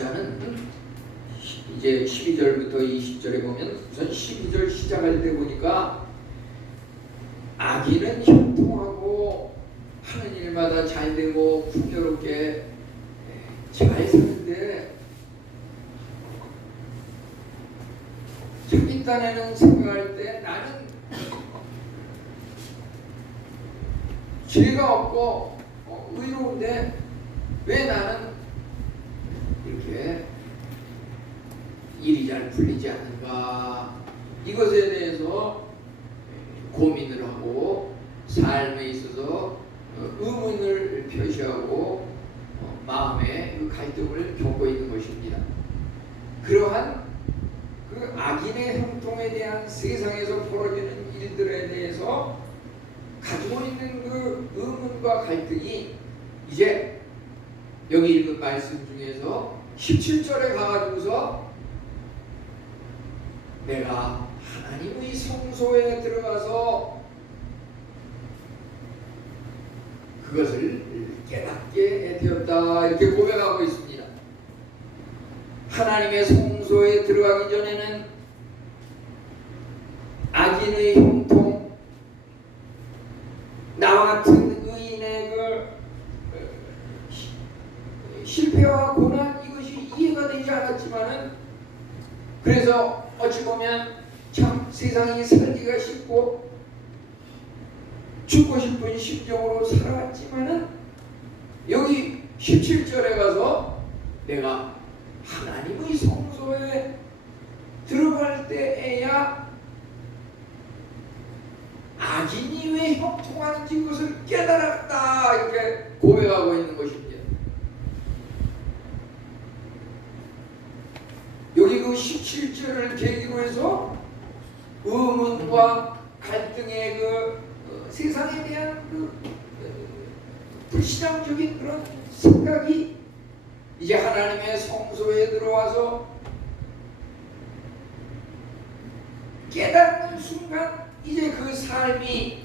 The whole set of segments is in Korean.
저는 이제 12절부터 20절에 보면 우선 12절 시작할 때 보니까 아기는 형통하고 하는 일마다 잘 되고 풍요롭게 잘 사는데 자기 딴에는 생각할 때 나는 죄가 없고 의로운데 왜 나는 이렇게 일이 잘 풀리지 않는가, 이것에 대해서 고민을 하고 삶에 있어서 의문을 표시하고 마음의 그 갈등을 겪고 있는 것입니다. 그러한 그 악인의 형통에 대한 세상에서 벌어지는 일들에 대해서 가지고 있는 그 의문과 갈등이 이제 여기 읽은 말씀 중에서 17절에 가가지고서 내가 하나님의 성소에 들어가서 그것을 깨닫게 되었다, 이렇게 고백하고 있습니다. 하나님의 성소에 들어가기 전에는 악인의 형통, 나와 같은 의인의 그 실패와 고난, 이것이 이해가 되지 않았지만은, 그래서 어찌 보면 참 세상이 살기가 쉽고 죽고 싶은 심정으로 살아왔지만은 여기 17절에 가서 내가 하나님의 성소에 들어갈 때에야 악인이 왜 형통하는지 그것을 깨달았다, 이렇게 고백하고 있는 것입니다. 여기 그 17절을 계기로 해서 의문과 갈등의 그 세상에 대한 그 불신앙적인 그런 생각이 이제 하나님의 성소에 들어와서 깨닫는 순간 이제 그 삶이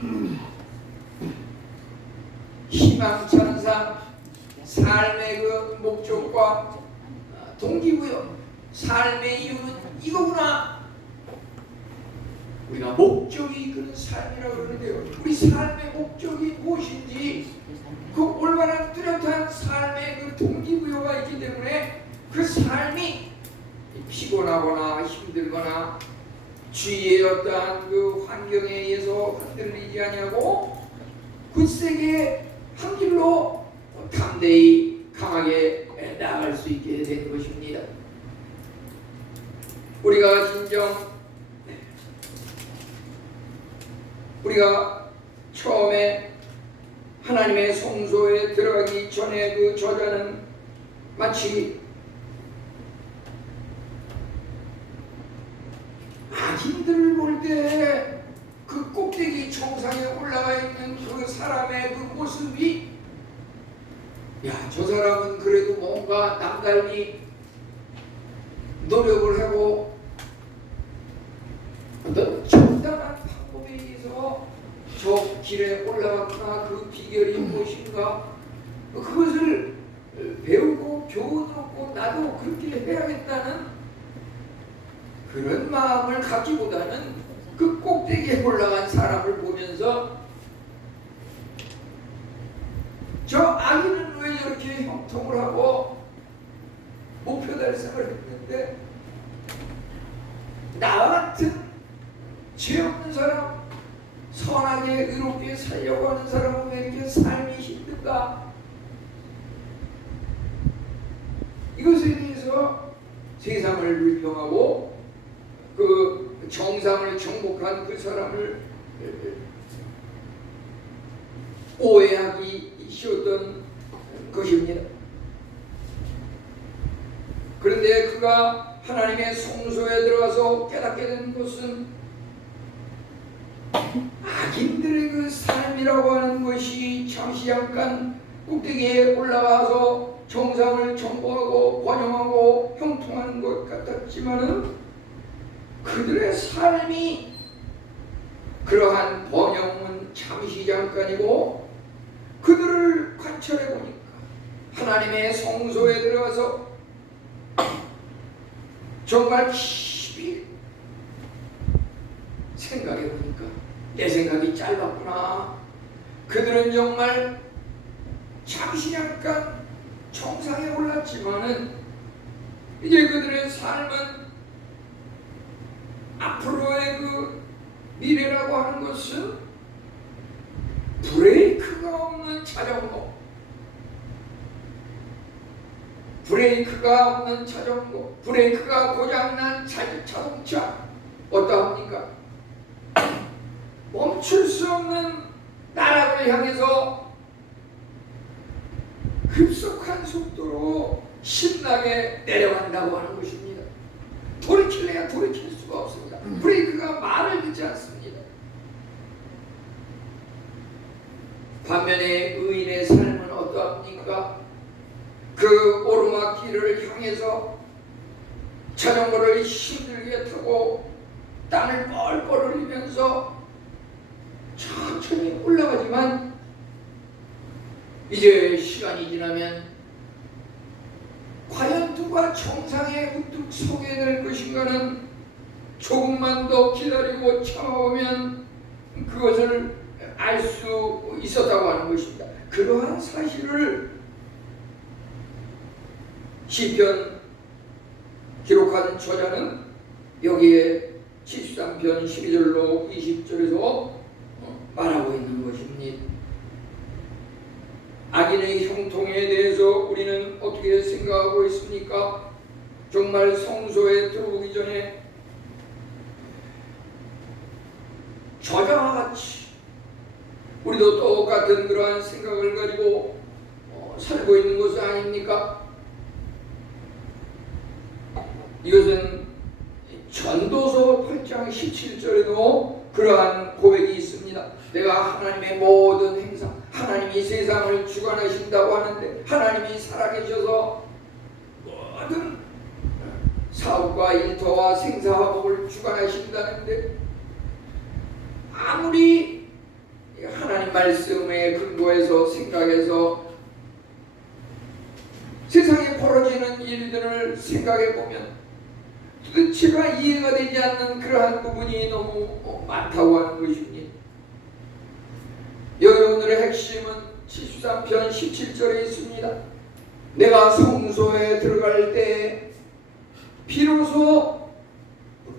희망찬 삶, 삶의 그 목적과 동기부여, 삶의 이유는 이거구나. 우리가 목적이 그런 삶이라고 그러는데요, 우리 삶의 목적이 무엇인지 그 올바른 뚜렷한 삶의 그 동기부여가 있기 때문에 그 삶이 피곤하거나 힘들거나 주위의 어떠한 그 환경에 의해서 흔들리지 아니하고 굳세게 한 길로 담대히 강하게 나아갈 수 있게 된 것입니다. 우리가 처음에 하나님의 성소에 들어가기 전에 그 저자는 마치 악인들을 볼 때 그 꼭대기 정상에 올라가 있는 그 사람의 그 모습이, 야, 저 사람은 그래도 뭔가 남달리 노력을 하고 어떤 정당한 방법에 의해서 저 길에 올라갔구나, 그 비결이 무엇인가, 그것을 배우고 교훈을 얻고 나도 그렇게 해야겠다는 그런 마음을 갖기보다는 그 꼭대기에 올라간 사람을 보면서 저 악인은 왜 이렇게 형통을 하고 목표 달성을 했는데 나와 같은 죄 없는 사람, 선하게 의롭게 살려고 하는 사람은 왜 이렇게 삶이 힘든가, 이것에 대해서 세상을 불평하고 그 정상을 정복한 그 사람을 오해하기 쉬웠던 것입니다. 그런데 그가 하나님의 성소에 들어가서 깨닫게 된 것은 악인들의 그 삶이라고 하는 것이 잠시 잠깐 꼭대기에 올라와서 정상을 정복하고 번영하고 형통하는 것 같았지만은 그들의 삶이 그러한 번영은 잠시 잠깐이고, 그들을 관찰해 보니까 하나님의 성소에 들어가서 정말 깊이 생각해 보니까 내 생각이 짧았구나. 그들은 정말 잠시 잠깐 정상에 올랐지만은 이제 그들의 삶은 앞으로의 그 미래라고 하는 것은 브레이크가 없는 자전거, 브레이크가 없는 자전거, 브레이크가 고장난 자동차 어떠합니까? 멈출 수 없는 나락을 향해서 급속한 속도로 신나게 내려간다고 하는 것입니다. 돌이킬래야 돌이킬 수가 없습니다. 브레이크가 말을 듣지 않습니다. 반면에 의인의 삶은 어떠합니까? 그 오르막길을 향해서 자전거를 힘들게 타고 땀을 뻘뻘 흘리면서 천천히 올라가지만 이제 시간이 지나면 과연 누가 정상에 우뚝 서게 될 것인가는 조금만 더 기다리고 참아보면 그것을 알 수 있었다고 하는 것입니다. 그러한 사실을 시편 기록한 저자는 여기에 73편 12절로 20절에서 말하고 있는 것입니다. 악인의 형통에 대해서 우리는 어떻게 생각하고 있습니까? 정말 성소에 들어오기 전에 저자와 같이 우리도 똑같은 그러한 생각을 가지고 살고 있는 것은 아닙니까? 이것은 전도서 8장 17절에도 그러한 고백이 있습니다. 내가 하나님의 모든 행사, 하나님이 세상을 주관하신다고 하는데 하나님이 살아계셔서 모든 사업과 일터와 생사화복을 주관하신다는데 아무리 하나님 말씀에 근거해서 생각해서 세상에 벌어지는 일들을 생각해 보면 도대체가 이해가 되지 않는 그러한 부분이 너무 많다고 하는 것입니다. 여기 오늘의 핵심은 73편 17절에 있습니다. 내가 성소에 들어갈 때 비로소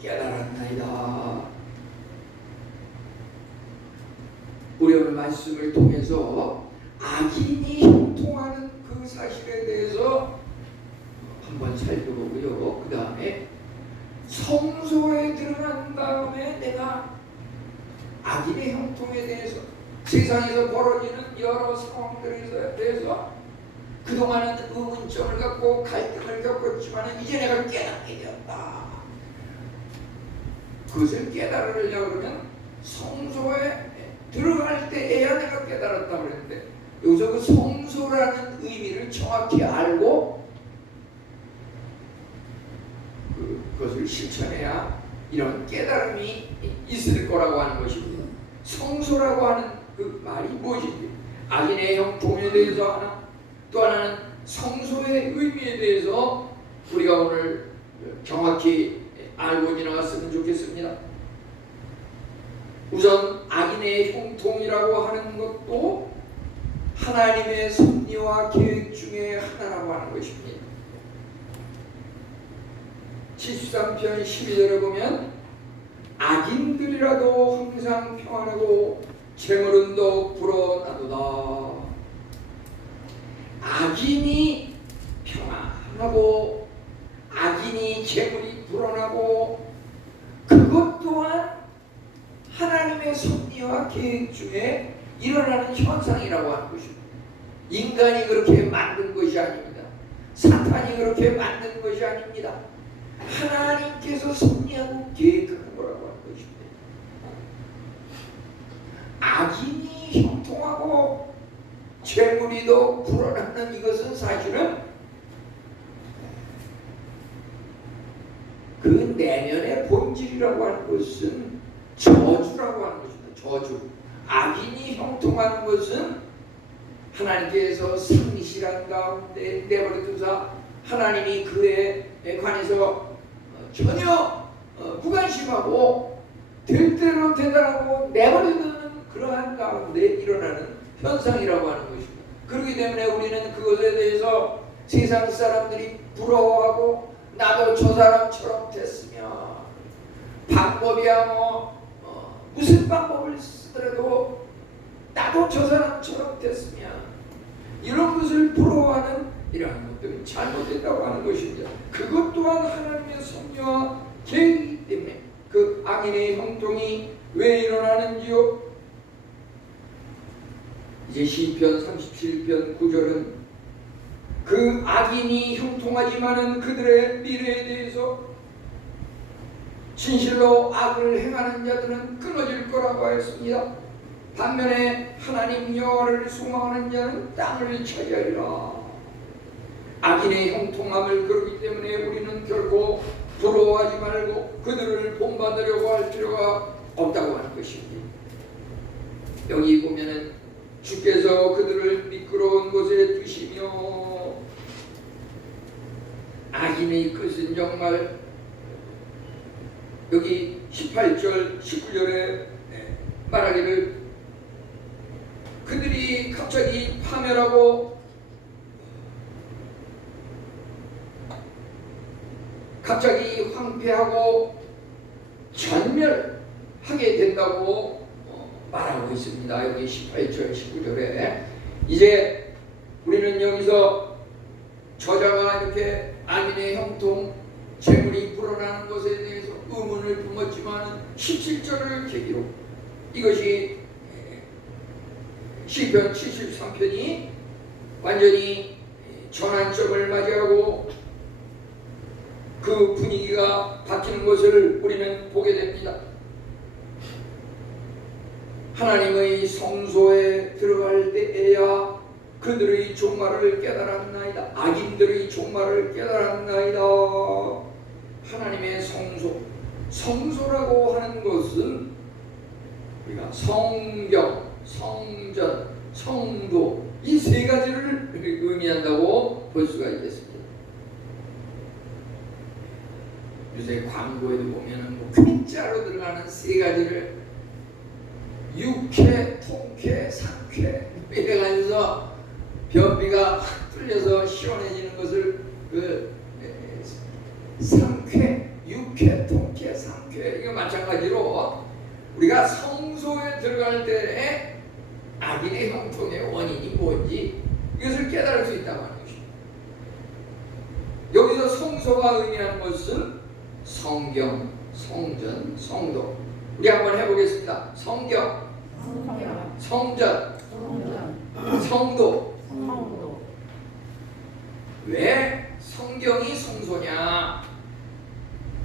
깨달았나이다. 우리 오늘 말씀을 통해서 악인이 형통하는 그 사실에 대해서 한번 살펴보고요. 그 다음에 성소에 들어간 다음에 내가 악인의 형통에 대해서 세상에서 벌어지는 여러 상황들에 대해서 그동안은 의문점을 갖고 갈등을 겪었지만 이제 내가 깨닫게 되었다. 그것을 깨달으려고 그러면 성소에 들어갈 때에야 내가 깨달았다고 그랬는데 여기서 그 성소라는 의미를 정확히 알고 그것을 실천해야 이런 깨달음이 있을 거라고 하는 것입니다. 성소라고 하는 그 말이 무엇인지 악인의 형통에 대해서 하나 또 하나는 성소의 의미에 대해서 우리가 오늘 정확히 알고 지나갔으면 좋겠습니다. 우선 악인의 형통이라고 하는 것도 하나님의 섭리와 계획 중에 하나라고 하는 것입니다. 73편 12절에 보면 악인들이라도 항상 평안하고 재물은 더욱 불어나도다. 악인이 평안하고 악인이 재물이 불어나고 그것 또한 하나님의 섭리와 계획 중에 일어나는 현상이라고 하는 것입니다. 인간이 그렇게 만든 것이 아닙니다. 사탄이 그렇게 만든 것이 아닙니다. 하나님께서 섭리하고 계획하는 거라고 하는 것입니다. 악인이 형통하고 재물이 더 불어나는 이것은 사실은 그 내면의 본질이라고 하는 것은 저주라고 하는 것입니다. 저주. 악인이 형통하는 것은 하나님께서 상실한 가운데 내버려 두사 하나님이 그에 관해서 전혀 무관심하고 될 대로 되다라고 내버려두는 그러한 가운데 일어나는 현상이라고 하는 것입니다. 그렇기 때문에 우리는 그것에 대해서 세상 사람들이 부러워하고 나도 저 사람처럼 됐으면 방법이야 무슨 방법을 쓰더라도 나도 저 사람처럼 됐으면 이런 것을 부러워하는 이러한 것들은 잘못됐다고 하는 것입니다. 그것 또한 하나님의 섭리와 계획이기 때문에 그 악인의 형통이 왜 일어나는지요? 이제 시편 37편 9절은 그 악인이 형통하지만은 그들의 미래에 대해서 진실로 악을 행하는 자들은 끊어질 거라고 하였습니다. 반면에 하나님 여호와를 소망하는 자는 땅을 차지하리라. 악인의 형통함을 그렇기 때문에 우리는 결코 부러워하지 말고 그들을 본받으려고 할 필요가 없다고 하는 것입니다. 여기 보면은 주께서 그들을 미끄러운 곳에 두시며 악인의 끝은 정말 여기 18절 19절에 말하기를 그들이 갑자기 파멸하고 갑자기 황폐하고 전멸하게 된다고 말하고 있습니다. 여기 18절 19절에 이제 우리는 여기서 저자가 이렇게 악인의 형통 재물이 불어나는 것에 대해서 의문을 품었지만 17절을 계기로 이것이 시편 73편이 완전히 전환점을 맞이하고 그 분위기가 바뀌는 것을 우리는 보게 됩니다. 하나님의 성소에 들어갈 때에야 그들의 종말을 깨달았나이다. 악인들의 종말을 깨달았나이다. 하나님의 성소라고 하는 것은 우리가 성경, 성전, 성도 이 세 가지를 의미한다고 볼 수가 있겠습니다. 요새 광고에도 보면은 글자로 들어가는 세 가지를 육회, 통쾌, 상쾌 이래가면서 변비가 뚫려서 시원해지는 것을 상쾌, 육회, 통쾌, 상쾌 이거 마찬가지로 우리가 성소에 들어갈 때 악인의 형통의 원인이 뭔지 이것을 깨달을 수 있다고 하는 것입니다. 여기서 성소가 의미하는 것은 성경, 성전, 성도. 우리 한번 해보겠습니다. 성경, 성전, 성도. 왜 성경이 성소냐?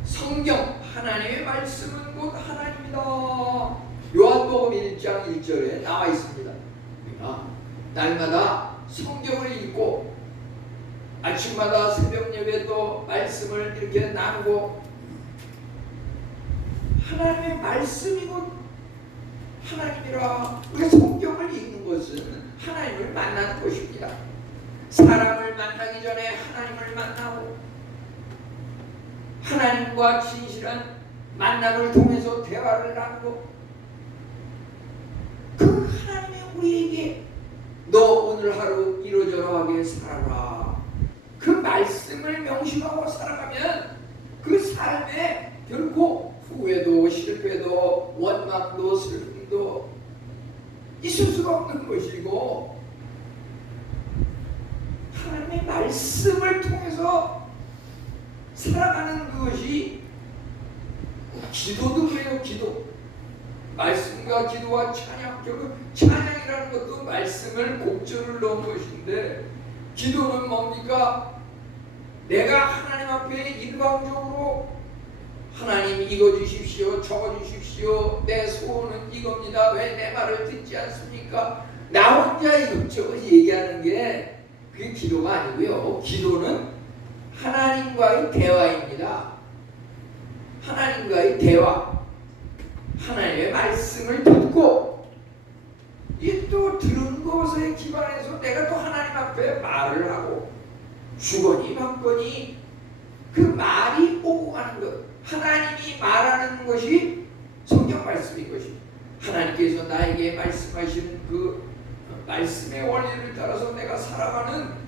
성경, 하나님의 말씀은 곧 하나님이다. 요한복음 1장 1절에 나와 있습니다. 우리가 날마다 성경을 읽고 아침마다 새벽 예배도 말씀을 이렇게 나누고 하나님의 말씀이 곧 하나님이라. 우리가 성경을 읽는 것은 하나님을 만나는 것입니다. 사람을 만나기 전에 하나님을 만나고 하나님과 진실한 만남을 통해서 대화를 나누고 그 하나님이 우리에게 너 오늘 하루 이러저러하게 살아라. 그 말씀을 명심하고 살아가면 그 삶에 결코 후회도 실패도 원망도 슬픔도 있을 수가 없는 것이고 하나님의 말씀을 통해서 살아가는 것이 기도도 그래요. 기도 말씀과 기도와 찬양, 결국 찬양이라는 것도 말씀을 곡절을 넣은 것인데 기도는 뭡니까? 내가 하나님 앞에 일방적으로 하나님 이거 주십시오, 저거 주십시오, 내 소원은 이겁니다. 왜 내 말을 듣지 않습니까? 나 혼자 이것저것 얘기하는 게 그게 기도가 아니고요. 기도는 하나님과의 대화입니다. 하나님과의 대화, 하나님의 말씀을 듣고 이 또 들은 것에 기반해서 내가 또 하나님 앞에 말을 하고 주거니 받거니 그 말이 오고 말씀하는 것, 하나님이 말하는 것이 성경 말씀인 것입니다. 하나님께서 나에게 말씀하시는 그 말씀의 원리를 따라서 내가 살아가는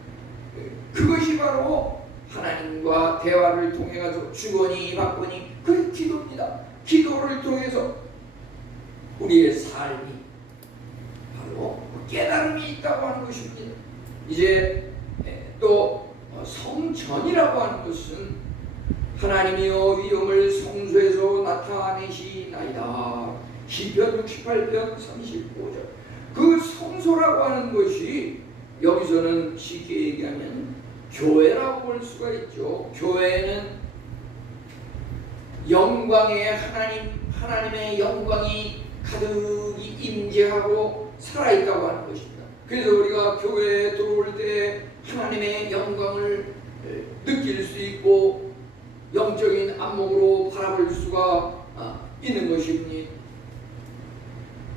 그것이 바로 하나님과 대화를 통해 가지고 주거니 받거니 그게 기도입니다. 기도를 통해서 우리의 삶이 바로 깨달음이 있다고 하는 것입니다. 이제 또 성전이라고 하는 것은 하나님이여 위엄을 성소에서 나타내시나이다. 시편 68편 35절. 그 성소라고 하는 것이 여기서는 쉽게 얘기하면 교회라고 볼 수가 있죠. 교회는 영광의 하나님의 영광이 가득히 임재하고 살아있다고 하는 것입니다. 그래서 우리가 교회에 들어올 때 하나님의 영광을 느낄 수 있고 영적인 안목으로 바라볼 수가 있는 것입니다.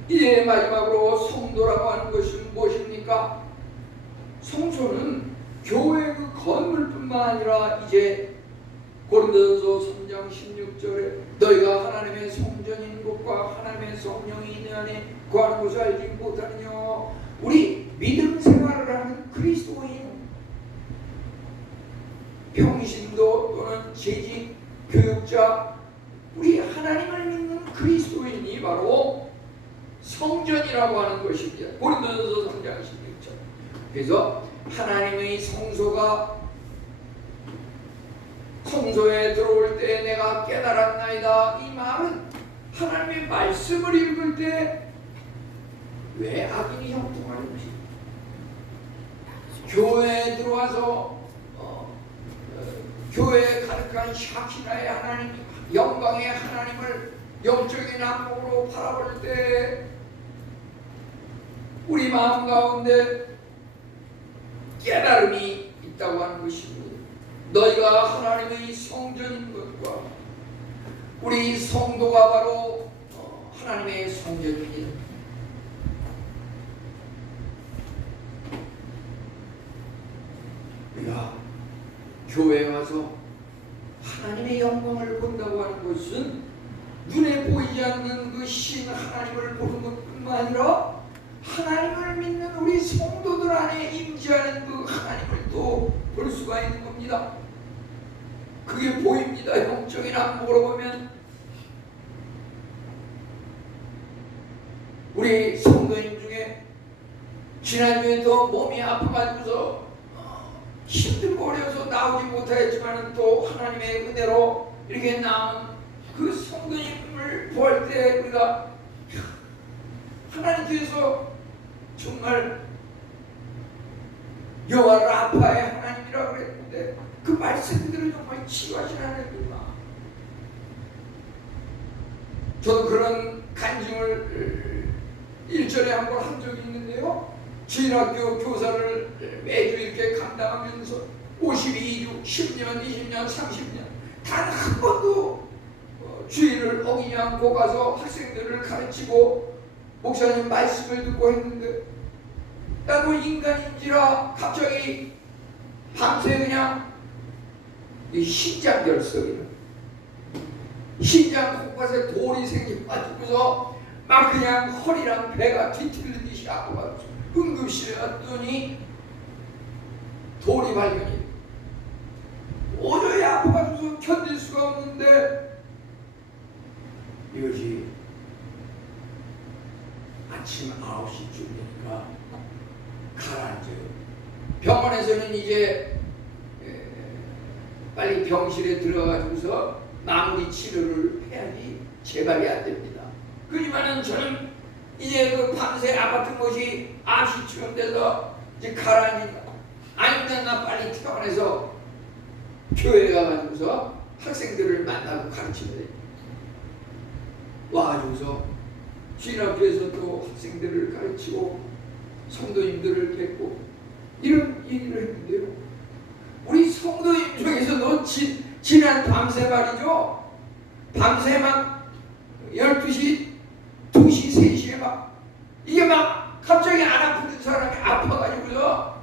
이제 마지막으로 성도라고 하는 것은 무엇입니까? 성소는 교회 그 건물뿐만 아니라 이제 고린도전서 3장 16절에 너희가 하나님의 성전인 것과 하나님의 성령이 내 안에 거하는 것을 알지 못하느냐. 우리 믿음 생활을 하는 그리스도인, 평신도 또는 재직 교육자, 우리 하나님을 믿는 그리스도인이 바로 성전이라고 하는 것입니다. 고린도전서 3장 16절. 그래서 하나님의 성소에 들어올 때 내가 깨달았나이다. 이 말은 하나님의 말씀을 읽을 때 왜 악인이 형통하는지, 교회에 들어와서 교회에 가득한 샤키나의 하나님, 영광의 하나님을 영적인 안목으로 바라볼 때 우리 마음 가운데 깨달음이 있다고 하는 것입니다. 너희가 하나님의 성전인 것과 우리 성도가 바로 하나님의 성전입니다. 우리가 교회에 와서 하나님의 영광을 본다고 하는 것은 눈에 보이지 않는 그 신 하나님을 보는 것뿐만 아니라 하나님을 믿는 우리 성도들 안에 임재하는 그 하나님을 또 볼 수가 있는 겁니다. 그게 보입니다. 영적인 안목으로 보면 우리 성도님 중에 지난주에도 몸이 아파가지고서 힘들고 어려서 나오지 못하였지만 또 하나님의 은혜로 이렇게 나온 그 성도님을 볼 때 우리가 하나님께서 정말 여호와 라파의 하나님이라고 그랬는데 그 말씀들을 정말 치유하신 하나님이구나. 저도 그런 간증을 일전에 한 번 한 적이 있는데요. 주일학교 교사를 매주 이렇게 감당하면서 52주, 10년, 20년, 30년 단 한 번도 주일을 어기지 않고 가서 학생들을 가르치고 목사님 말씀을 듣고 했는데 나도 인간인지라 갑자기 밤새 그냥 이 신장결석이라 신장 콩팥에 돌이 생겨가지고서 막 그냥 허리랑 배가 뒤틀리듯이 아파가지고 응급실에 갔더니 돌이 발견이 도저히 아파가지고 견딜 수가 없는데 이것이 아침 9시쯤 되니까 가라앉아요. 병원에서는 이제 빨리 병실에 들어가지고서 마무리 치료를 해야지 재발이 안 됩니다. 그렇지만은 저는 이제 그 밤새 아팠던 것이 9시쯤 돼서 이제 가라앉으니까 아니면 나 빨리 퇴원해서 교회에 가가지고서 학생들을 만나고 가르치면 돼. 와가지고서 주일학교에서 또 학생들을 가르치고 성도님들을 뵙고 이런 얘기를 했는데요. 우리 성도님 중에서도 지난 밤새 말이죠. 밤새 막 12시, 2시, 3시에 막 이게 막 갑자기 안 아픈 사람이 아파가지고서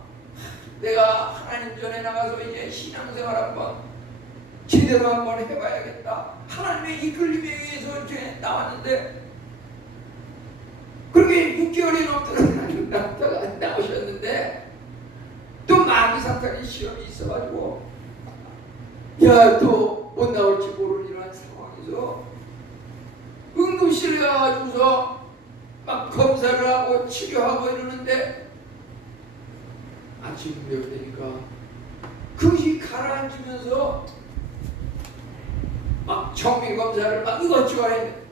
내가 하나님 전에 나가서 이제 신앙생활 한번 제대로 한번 해봐야겠다. 하나님의 이끌림에 의해서 이렇게 나왔는데 그렇게 6개월이 넘도록 나오셨는데 또 마귀 사탄의 시험이 있어가지고 야 또 못 나올지 모르는 이런 상황에서 응급실에 가가지고서 막 검사를 하고 치료하고 이러는데 아침 몇 되니까 그것이 가라앉으면서 막 정밀 검사를 막 이것저것 했는데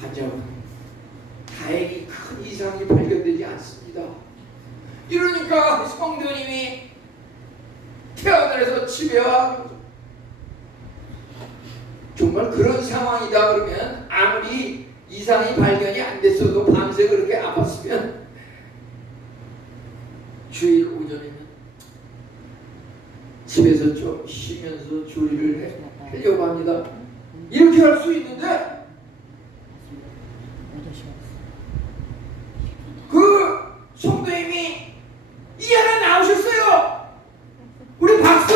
환자분 다행히 큰 이상이 발견되지 않습니다. 이러니까 성도님이 퇴원을 집에 와 정말 그런 상황이다 그러면 아무리 이상이 발견이 안 됐어도 밤새 그렇게 아팠으면 주일 오전에는 집에서 좀 쉬면서 조리를 하려고 합니다. 이렇게 할 수 있는데 그 성도님이 이 하나 나오셨어요. 우리 박수!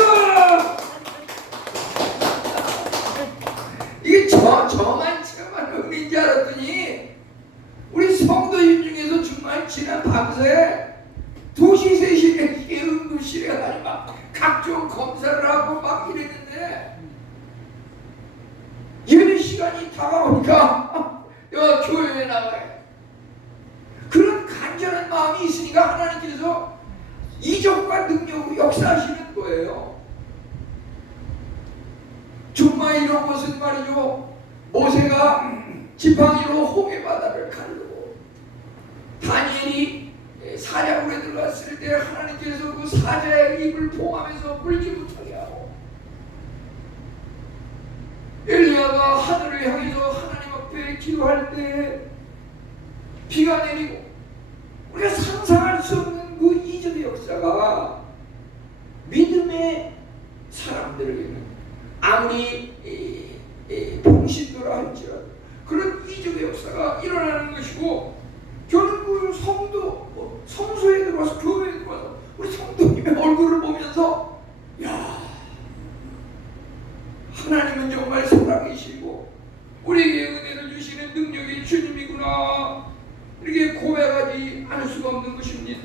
이게 저만 은인지 알았더니 우리 성도님 중에서 정말 지난 밤새 2시, 3시에 응급실에 가서 막 각종 검사를 하고 막 이랬는데 예배 시간이 다가오니까 교회에 나가요. 그런 간절한 마음이 있으니까 하나님께서 이적과 능력으로 역사하시는 거예요. 정말 이런 것은 말이죠. 모세가 지팡이로 홍해 바다를 가르고 다니엘이 사냥꾼에 들어갔을 때 하나님께서 그 사자의 입을 봉하면서 물지 못하게 하고 엘리야가 하늘을 향해서 하나님 앞에 기도할 때 비가 내리고 우리가 상상할 수 없는 그 이적의 역사가 믿음의 사람들에게는 아무리 봉신도라 할지라도 그런 이적의 역사가 일어나는 것이고 결국 성도 성소에 들어와서 교회에 들어와서 우리 성도님의 얼굴을 보면서 야 하나님은 정말 살아계시고 우리에게 은혜를 주시는 능력의 주님이구나 이렇게 고백하지 않을 수가 없는 것입니다.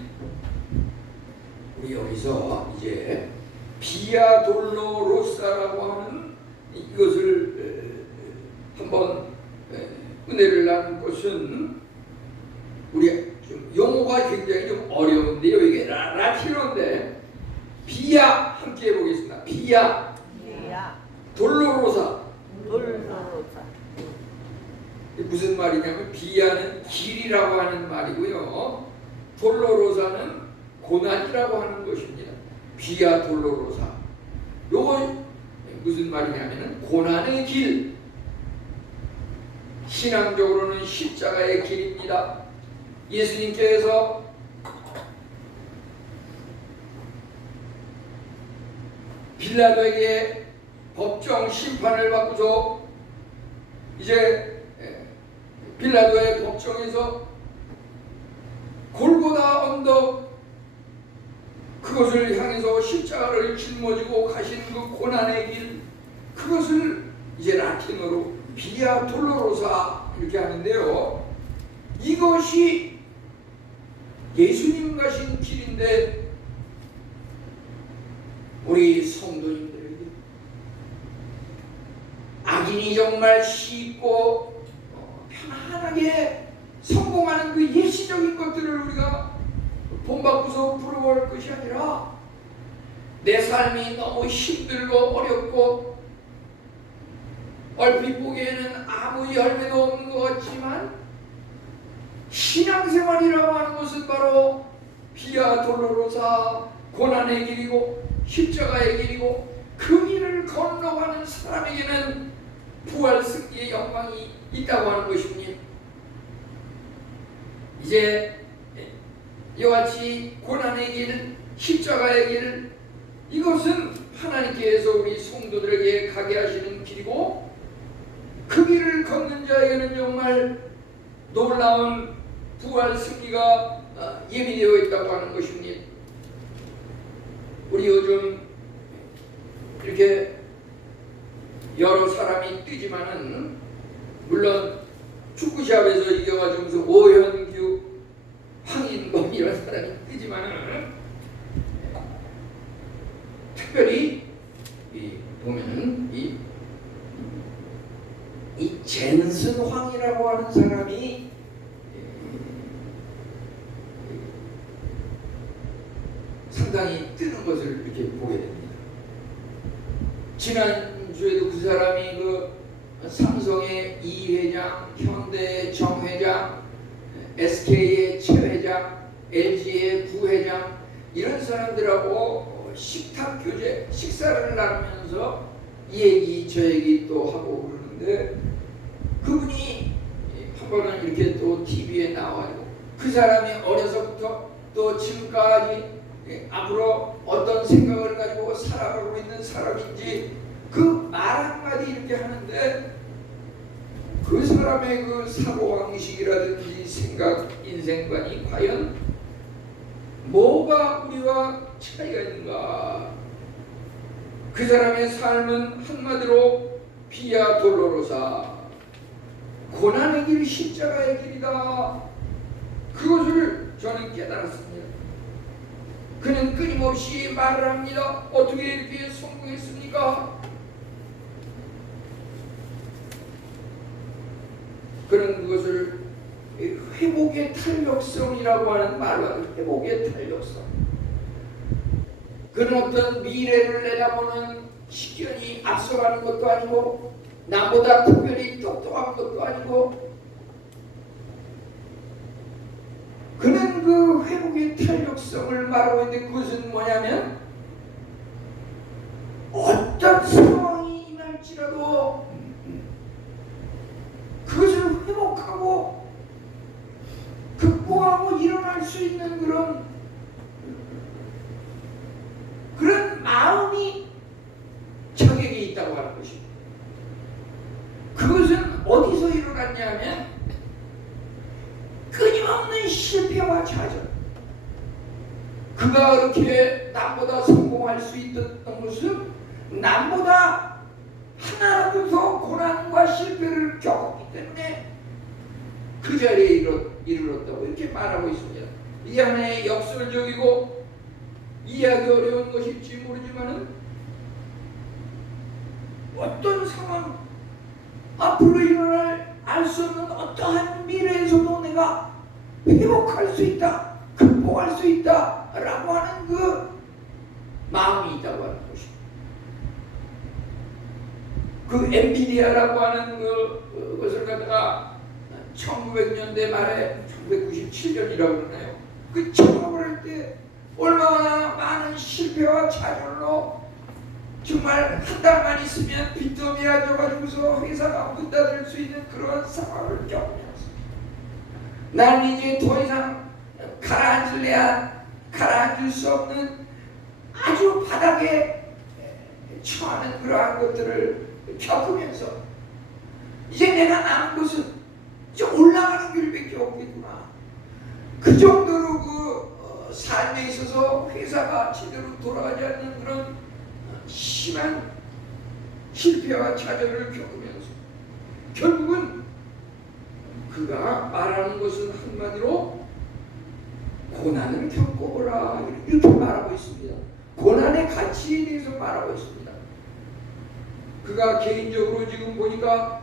우리 여기서 이제 비아 돌로로사라고 하는 이것을 한번 은혜를 나눌 것은 우리 좀 용어가 굉장히 좀 어려운데요. 이게 라틴어인데 비아 함께 해보겠습니다. 비아 돌로로사 무슨 말이냐면 비아는 길이라고 하는 말이고요. 돌로로사는 고난이라고 하는 것입니다. 비아 돌로로사 요건 무슨 말이냐면 고난의 길 신앙적으로는 십자가의 길입니다. 예수님께서 빌라도에게 법정 심판을 받고서 이제 빌라도의 법정에서 골고다 언덕 그것을 향해서 십자가를 짊어지고 가시는 그 고난의 길 그것을 이제 라틴어로 비아 돌로로사 이렇게 하는데요. 이것이 예수님 가신 길인데 우리 성도님들에게 악인이 정말 쉽고 편안하게 성공하는 그 일시적인 것들을 우리가 본받고서 부러워할 것이 아니라 내 삶이 너무 힘들고 어렵고 얼핏 보기에는 아무 열매도 없는 것 같지만 신앙생활이라고 하는 것은 바로 비아 돌로로사 고난의 길이고 십자가의 길이고 그 길을 건너가는 사람에게는 부활 승리의 영광이 있다고 하는 것입니다. 이제 이와 같이 고난의 길, 십자가의 길 이것은 하나님께서 우리 성도들에게 가게 하시는 길이고 그 길을 걷는 자에게는 정말 놀라운 부활 승리가 예비되어 있다고 하는 것입니다. 우리 요즘 이렇게 여러 사람이 뛰지만은 물론 축구 시합에서 이겨가지고 무슨 오현규, 황인범 이런 사람이 뛰지만은 특별히 보면은 이 젠슨 황이라고 하는 사람이 상당히 뜨는 것을 이렇게 보게 됩니다. 지난주에도 그 사람이 그 삼성의 이 회장, 현대의 정 회장, SK의 최 회장, LG의 부 회장 이런 사람들하고 식탁 교제, 식사를 나누면서 이 얘기 저 얘기 또 하고 그러는데 그분이 한 번은 이렇게 또 TV에 나와요. 그 사람이 어려서부터 또 지금까지 앞으로 어떤 생각을 가지고 살아가고 있는 사람인지 그 말 한마디 이렇게 하는데 그 사람의 그 사고방식이라든지 생각, 인생관이 과연 뭐가 우리와 차이가 있는가? 그 사람의 삶은 한마디로 비아 돌로로사 고난의 길, 십자가의 길이다. 그것을 저는 깨달았습니다. 그는 끊임없이 말을 합니다. 어떻게 이렇게 성공했습니까? 그는 그것을 회복의 탄력성이라고 하는 말로 회복의 탄력성. 그는 어떤 미래를 내다보는 식견이 앞서가는 것도 아니고 남보다 특별히 똑똑한 것도 아니고 그는 그 회복의 탄력성을 말하고 있는데 그것은 뭐냐면 어떤 상황이 임할지라도 그것을 회복하고 극복하고 일어날 수 있는 그런 마음이 자격에 있다고 하는 것입니다. 그것은 어디서 일어났냐면 끊임없는 실패와 좌절. 그가 그렇게 남보다 성공할 수 있던 것은 남보다 하나라도 더 고난과 실패를 겪었기 때문에 그 자리에 이르렀다고 이렇게 말하고 있습니다. 이 안에 역설적이고 이해하기 어려운 것일지 모르지만은 어떤 상황 앞으로 일어날 알 수 없는 어떠한 미래에서도 내가 회복할 수 있다, 극복할 수 있다 라고 하는 그 마음이 있다고 하는 것입니다. 그 엔비디아라고 하는 그것을 갖다가 1900년대 말에 1997년이라고 그러나요? 그 창업을 할 때 얼마나 많은 실패와 좌절로 정말 한 달만 있으면 빚더미에 앉아가지고서 회사가 문 닫을 수 있는 그런 상황을 겪으면서 나는 이제 더 이상 가라앉을 수 없는 아주 바닥에 처하는 그러한 것들을 겪으면서 이제 내가 남은 것은 이제 올라가는 길밖에 없겠구나. 그 정도로 그 삶에 있어서 회사가 제대로 돌아가지 않는 그런 심한 실패와 좌절을 겪으면서 결국은 그가 말하는 것은 한마디로 고난을 겪어보라 이렇게 말하고 있습니다. 고난의 가치에 대해서 말하고 있습니다. 그가 개인적으로 지금 보니까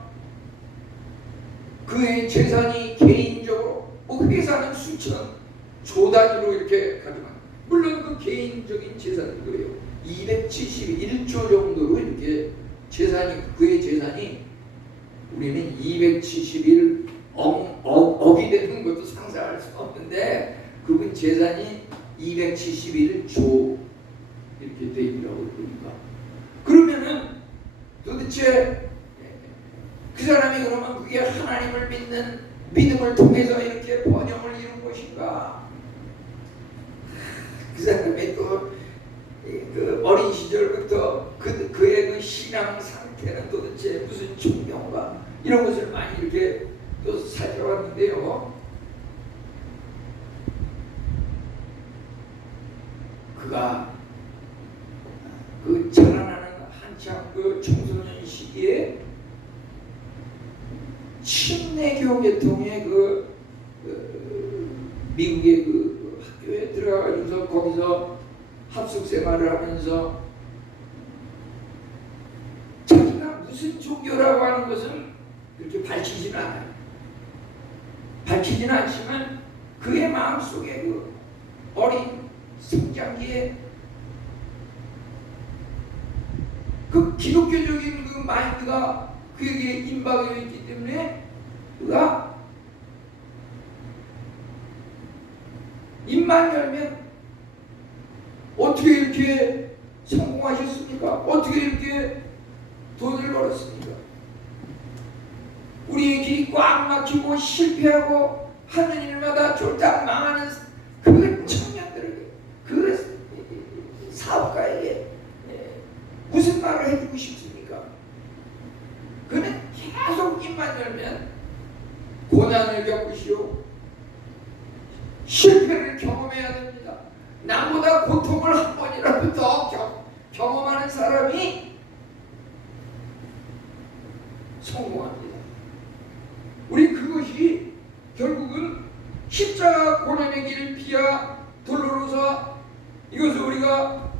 그의 재산이 개인적으로 회사는 수천 조 단위로 이렇게 가져간 물론 그 개인적인 재산은 그래요. 271조 정도로 이렇게 그의 재산이 우리는 271억이 되는 것도 상상할 수 없는데 그분 재산이 271조 이렇게 돼 있더라고요. 그러면은 도대체 그 사람이 그러면 그게 하나님을 믿는 믿음을 통해서 이렇게 번영을 이룬 것인가? 그 사람의 그 어린 시절부터 그의 그 신앙 상태는 도대체 무슨 총명인가? 이런 것을 많이 이렇게 또 살펴봤는데요. 그가 그 자라나는 불교 계통의 미국의 학교에 들어가서 거기서 합숙 생활을 하면서 자기가 무슨 종교라고 하는 것은 그렇게 밝히지는 않아요. 밝히지는 않지만 그의 마음속에 그 어린 성장기에 그 기독교적인 그 마인드가 그에게 임박되어 있기 때문에 그가 입만 열면 어떻게 이렇게 성공하셨습니까? 어떻게 이렇게 돈을 벌었습니까? 우리의 길이 꽉 막히고 실패하고 하는 일마다 쫄딱 망하는 그 청년들에게, 그 사업가에게 무슨 말을 해주고 싶습니까? 그는 계속 입만 열면 고난을 겪으시오, 실패를 경험해야 됩니다. 남보다 고통을 한 번이라도 더 경험하는 사람이 성공합니다. 우리 그것이 결국은 십자가 고난의 길 비아 돌로로사, 이것을 우리가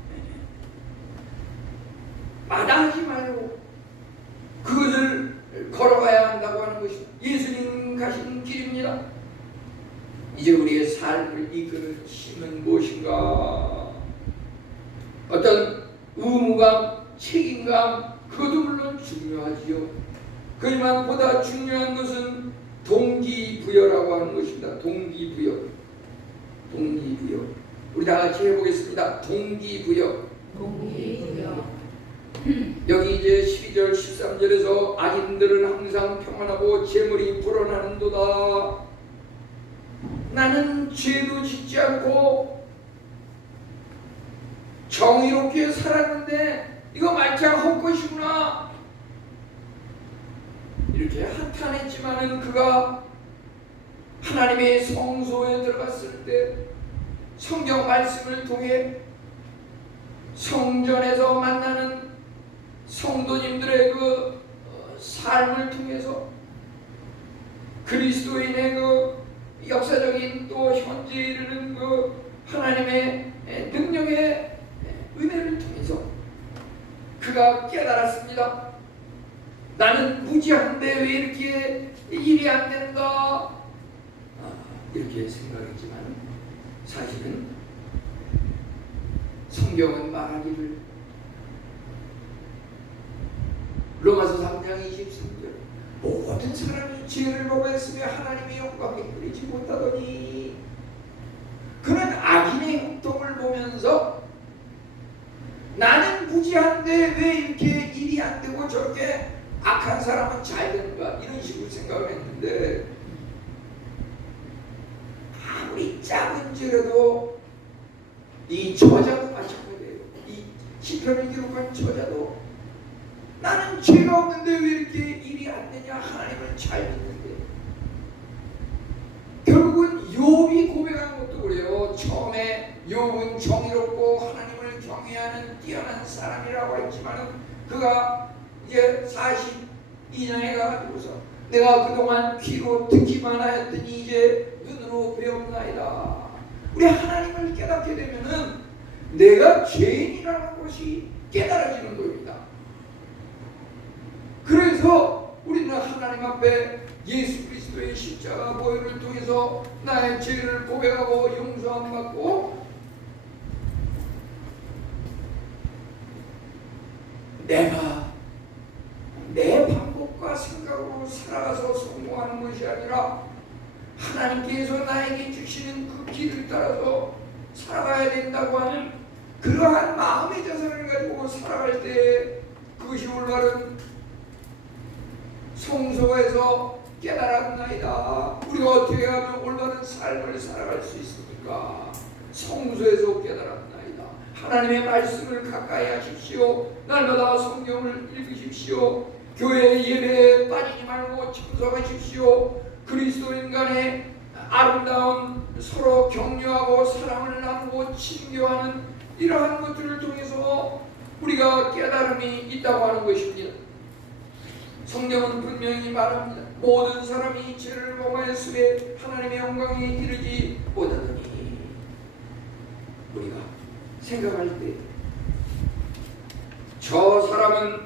마다하지 말고 그것을 걸어가야 한다고 하는 것이 예수님 가신 길입니다. 이제 우리의 삶을 이끄는 힘은 무엇인가? 어떤 의무감, 책임감, 그것도 물론 중요하지요. 그지만 보다 중요한 것은 동기부여라고 하는 것입니다. 동기부여. 동기부여. 우리 다 같이 해보겠습니다. 동기부여. 동기부여. 여기 이제 12절 13절에서 악인들은 항상 평안하고 재물이 불어나는도다. 나는 죄도 짓지 않고 정의롭게 살았는데 이거 말짱 헛것이구나 이렇게 한탄했지만은 그가 하나님의 성소에 들어갔을 때 성경 말씀을 통해 성전에서 만나는 성도님들의 그 삶을 통해서 그리스도인의 그 역사적인 또 현재 이르는 그 하나님의 능력의 은혜를 통해서 그가 깨달았습니다. 나는 무지한데 왜 이렇게 일이 안 된다 이렇게 생각했지만 사실은 성경은 말하기를 로마서 3장 23절 모든 사람이 죄를 범했으며 하나님의 영광에 이르지 못하더니 그는 악인의 형통을 보면서 나는 무지한데 왜 이렇게 일이 안 되고 저렇게 악한 사람은 잘 되는가 이런 식으로 생각을 했는데 아무리 작은 죄라도 이 저자도 마찬가지예요. 이 시편을 기록한 저자도 나는 죄가 없는데 왜 이렇게 일이 안 되냐 하나님을 잘 믿는데 결국은 욥이 고백한 것도 그래요. 처음에 욥은 정의롭고 하나님을 경외하는 뛰어난 사람이라고 했지만 그가 이제 42년에 가지고서 내가 그동안 귀로 듣기만 하였더니 이제 눈으로 배웠나이다. 우리 하나님을 깨닫게 되면은 내가 죄인이라는 것이 깨달아지는 것입니다. 그래서 우리는 하나님 앞에 예수 그리스도의 십자가 보혈을 통해서 나의 죄를 고백하고 용서함 받고 내가 내 방법과 생각으로 살아가서 성공하는 것이 아니라 하나님께서 나에게 주시는 그 길을 따라서 살아가야 된다고 하는 그러한 마음의 자세를 가지고 살아갈 때 그것이 올바른 성소에서 깨달았나이다. 우리가 어떻게 하면 올바른 삶을 살아갈 수 있습니까? 성소에서 깨달았나이다. 하나님의 말씀을 가까이 하십시오. 날마다 성경을 읽으십시오. 교회 예배에 빠지지 말고 참석하십시오. 그리스도인 간의 아름다운 서로 격려하고 사랑을 나누고 친교하는 이러한 것들을 통해서 우리가 깨달음이 있다고 하는 것입니다. 성경은 분명히 말합니다. 모든 사람이 죄를 범하였으되 하나님의 영광에 이르지 못하더니. 우리가 생각할 때 저 사람은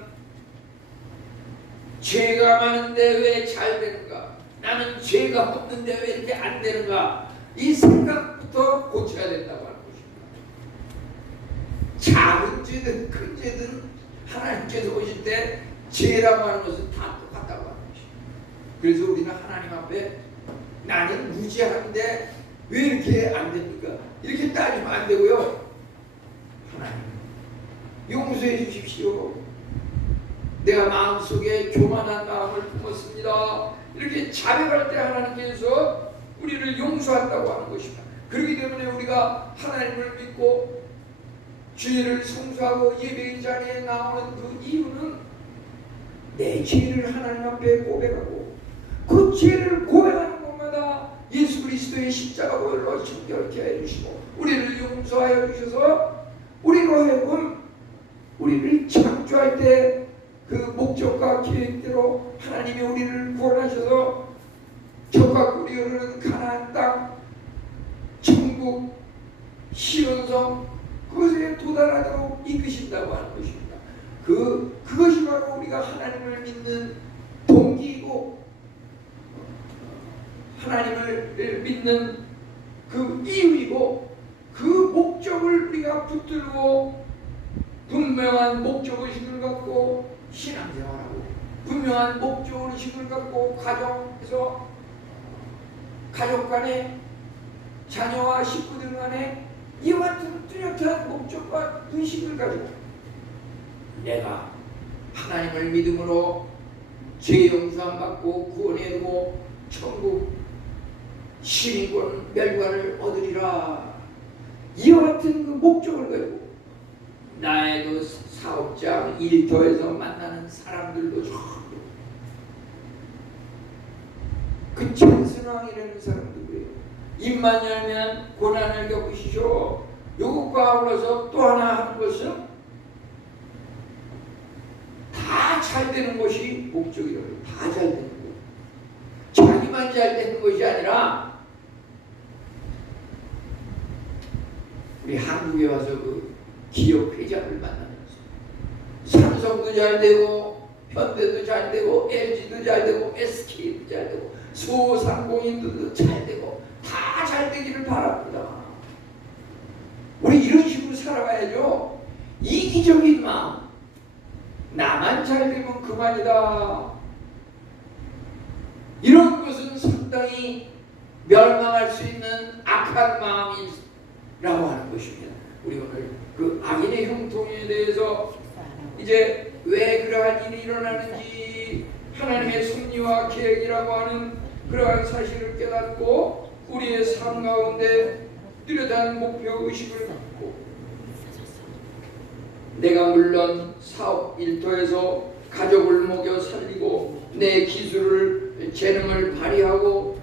죄가 많은데 왜 잘 되는가? 나는 죄가 없는데 왜 이렇게 안 되는가? 이 생각부터 고쳐야 된다고 하는 것입니다. 작은 죄든 큰 죄든 하나님께서 오실 때 죄라고 하는 것은 다 똑같다고 하는 것입니다. 그래서 우리는 하나님 앞에 나는 무죄한데 왜 이렇게 안 됩니까? 이렇게 따지면 안 되고요. 하나님 용서해 주십시오. 내가 마음속에 교만한 마음을 품었습니다. 이렇게 자백할 때 하나님께서 우리를 용서한다고 하는 것입니다. 그렇기 때문에 우리가 하나님을 믿고 죄를 성수하고 예배의 자리에 나오는 그 이유는 내 죄를 하나님 앞에 고백하고 그 죄를 고백하는 곳마다 예수 그리스도의 십자가 보혈로 정결케 해주시고 우리를 용서하여 주셔서 우리로 하여금 우리를 창조할 때 그 목적과 계획대로 하나님이 우리를 구원하셔서 적과 꿀이 흐르는 가나안 땅, 천국, 시온성 그것에 도달하도록 이끄신다고 하는 것입니다. 그것이 바로 우리가 하나님을 믿는 동기이고 하나님을 믿는 그 이유이고 그 목적을 우리가 붙들고 분명한 목적의식을 갖고 신앙생활하고 분명한 목적의식을 갖고 가정에서 가족 간에 자녀와 식구들 간에 이와 같은 뚜렷한 목적과 의식을 가지고 내가 하나님을 믿음으로 죄 용서함 받고 구원에 이르고 천국 신인권 멸관을 얻으리라. 이와 같은 그 목적을 가지고 나의 그 사업장 일터에서 만나는 사람들도 전부 그 찬스왕이라는 사람들이에요. 입만 열면 고난을 겪으시죠. 이것과 아울러서 또 하나 하는 것은 다 잘 되는 것이 목적이라고 해요. 다 잘 되는 것. 자기만 잘 되는 것이 아니라 우리 한국에 와서 그 기업 회장을 만나면서 삼성도 잘 되고 현대도 잘 되고 LG도 잘 되고 SK도 잘 되고 소상공인들도 잘 되고 다 잘 되기를 바랍니다. 우리 이런 식으로 살아가야죠. 이기적인 마음, 나만 잘 되면 그만이다. 이런 것은 상당히 멸망할 수 있는 악한 마음이라고 하는 것입니다. 우리 오늘 그 악인의 형통에 대해서 이제 왜 그러한 일이 일어나는지 하나님의 섭리와 계획이라고 하는 그러한 사실을 깨닫고 우리의 삶 가운데 뚜렷한 목표의식을 갖고 내가 물론 사업 일터에서 가족을 먹여 살리고 내 기술을 재능을 발휘하고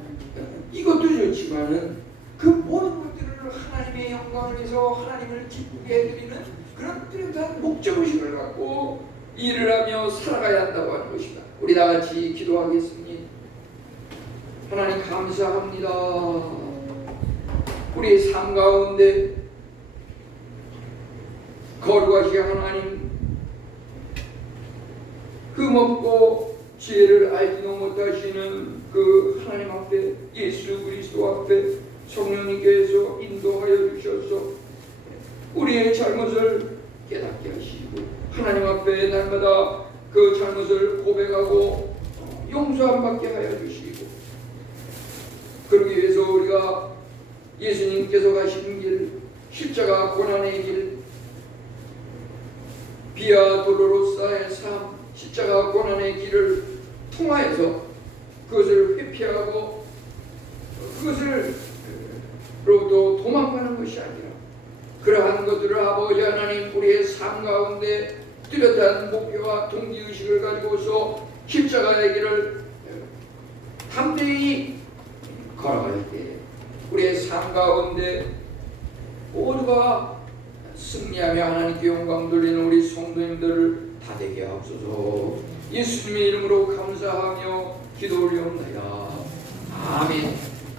이것도 좋지만은 그 모든 것들을 하나님의 영광을 위해서 하나님을 기쁘게 해드리는 그런 뚜렷한 목적의식을 갖고 일을 하며 살아가야 한다고 하는 것입니다. 우리 다 같이 기도하겠습니다. 하나님 감사합니다. 우리의 삶 가운데 거룩하신 하나님 그 먹고 지혜를 알지도 못하시는 그 하나님 앞에 예수 그리스도 앞에 성령님께서 인도하여 주셔서 우리의 잘못을 깨닫게 하시고 하나님 앞에 날마다 그 잘못을 고백하고 용서함 받게 하여 주시고 그러기 위해서 우리가 예수님께서 가신 길 십자가 고난의 길 비아 돌로로사의 삶 십자가 고난의 길을 통하여서 그것을 회피하고 그것을로부터 도망가는 것이 아니라 그러한 것들을 아버지 하나님 우리의 삶 가운데 뚜렷한 목표와 동기의식을 가지고서 십자가의 길을 담대히 걸어갈 때 우리의 삶 가운데 모두가 승리하며 하나님께 영광 돌리는 우리 성도님들을 다 되게 하옵소서. 예수님의 이름으로 감사하며 기도 올려옵나이다. 아멘.